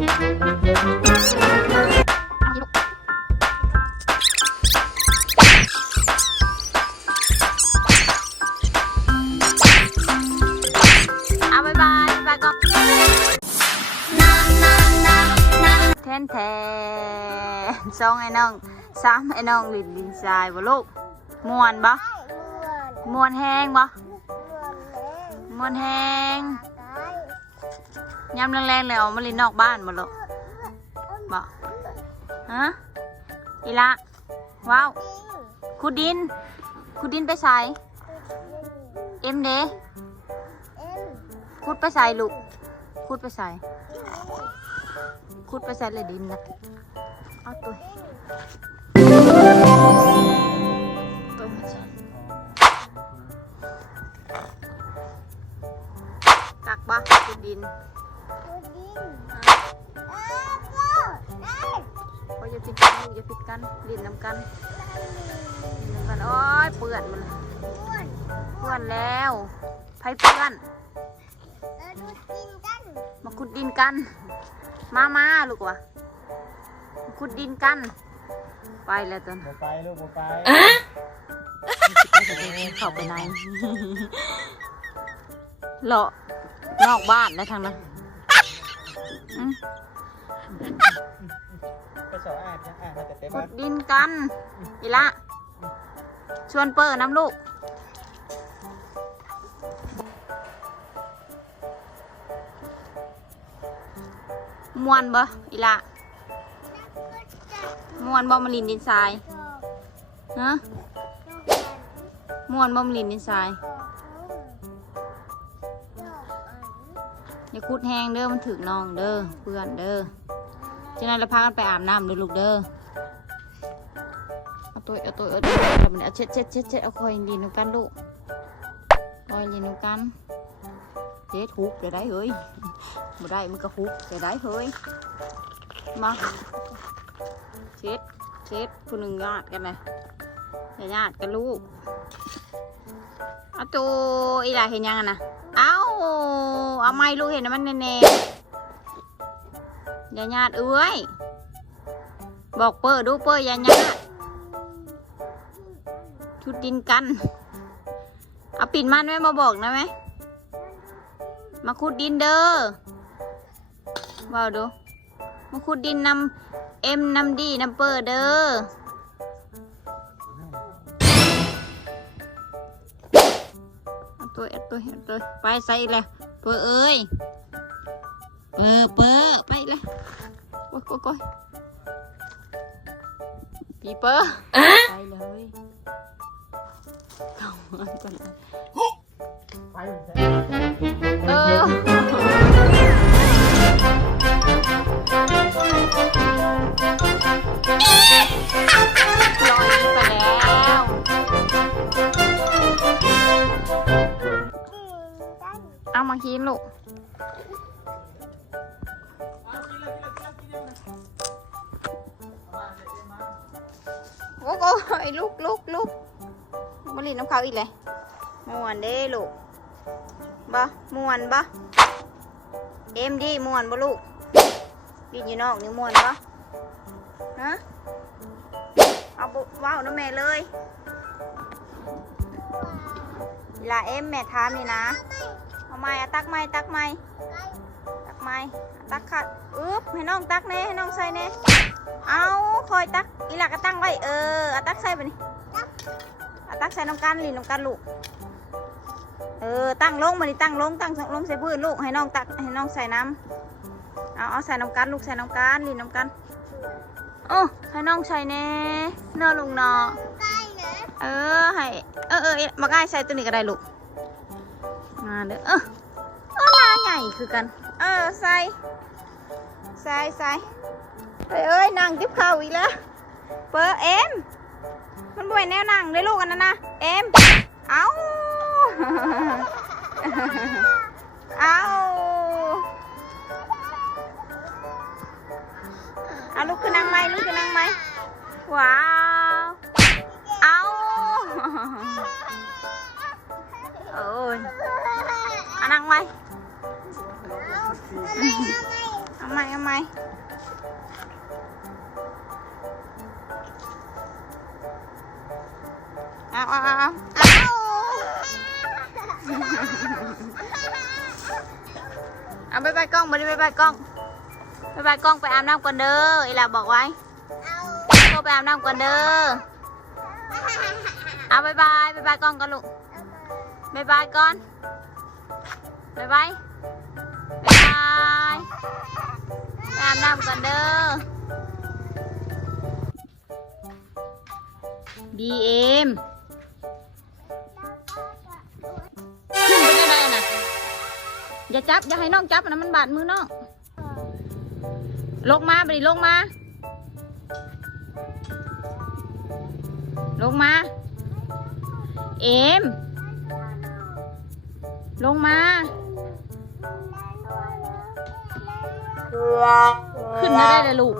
เอาบายบายบายก่อนแทนแทนสองไอ้น้องสามไอ้น้องลินทรายบ่ลูกม่วนบ่ม่วนแห้งบ่ม่วนแห้งยามแรงๆเลยออกมาลินนอกบ้านบ่ลูกบ่ฮะอีละว้าวขุดดินไปใส่เอ็มเด้ขุดไปใส่ลูกขุดไปใส่เลยดินนะเอาตัวมาใส่ตักบ่ขุดดินก็อย่าผิดกันอย่าผิดกันดินน้ำกันโอ้ยเปื่อนมันเปื่อนแล้วไผ่เปื่อนมาขุดดินกันมาลูกวะขุดดินกันไปแล้วต้นไปลูกไปเข้าไปไหนเลาะนอกบ้านแล้วทางนั้นไปสอนมาแต่เต็มขุดดินกันอีละชวนเปิดน้ำลูกมวนบ่อีละมวนบ่มาลินดินทรายฮะมวนบ่มาลินดินทรายอย่าคุดแห้งเด้อมันถึกน้องเด้อเพื่อนเด้อฉะนั้นเราพากันไปอาบน้ำเด้อลูกเด้อเอาตัวแล้วมันเอาเช็ดเอาคอยลินกันลูกคอยลินกันเจ๊ทุบเดี๋ยวได้เฮ้ยบ่ได้มันก็ทุบเดี๋ยวได้เฮ้ยมาเช็ดผู้หนึ่งญาติกันเลยญาติกันลูกเอาตัวอีหล่าเห็นยังนะเอาไม้ลูกเห็นมันแน่ญาติเอ้ยบอกเปิดดูเปิดญาติชุดดินกันเอาปิ่นมันไว้มาบอกนะไหมมาขุดดินเด้อว่าดูมาขุดดินนำเอ็มนำดีนำเปิดเด้อตัวไปใส่เลยเปิดเอ้ยเปิดไปเลยก้อยปีเปิดไปเลยเอามากินลูกโอ้ยลูกมาลินน้ำเขาอีกเลยม่วนเด้ลูกบ่ม่วนบ่เอ็มดีม่วนบ่ลูกดินอยู่นอกนี่ม่วนบ่ฮะเอาบุว้าวน้ำแม่เลยลาเอ็มแม่ถามนี่นะเอาไม้ตักไม้ตักขัดให้น้องตักเน่ให้น้องใส่เน่เอาคอยตักอีหลักก็ตั้งไว้เอาตักใส่ไปนี่เอาตักใส่น้ำกันลินน้ำกันลูกตั้งลงมาดิตั้งลงใส่พื้นลูกให้น้องตักให้น้องใส่น้ำเอาใส่น้ำกันลูกใส่น้ำกันลินน้ำกันให้น้องใส่เน่เนื้อลุงเนาะให้มาใกล้ใส่ตัวนี้ก็ได้ลูกมาเด้อหน้าใหญ่คือกันใส่เอ้ยนั่งทิพข้าวอีกแล้วเปิดเอ็มมันบ่อยแนวนั่งเลยลูกอันนั้นนะเอ็มเอาลูกคือนั่งไหมว้าวโอ้ยนั่งไหม เอาไหมเอาไหมเอาเอาไปกล้องไปไปกล้องไปกล้องไปอาบน้ำก่อนเด้ออีหล่าบอกไว้ก็ไปอาบน้ำก่อนเด้อเอาบายกล้องกันลูกบายก่อนบายไปอาบน้ำก่อนเด้อBM ขึ้นไปได้ไงน่ะอย่าจับอย่าให้น้องจับนะมันบาดมือน้องลงมาไปดิลงมาเอ็มลงมาขึ้นมาได้เลยลูก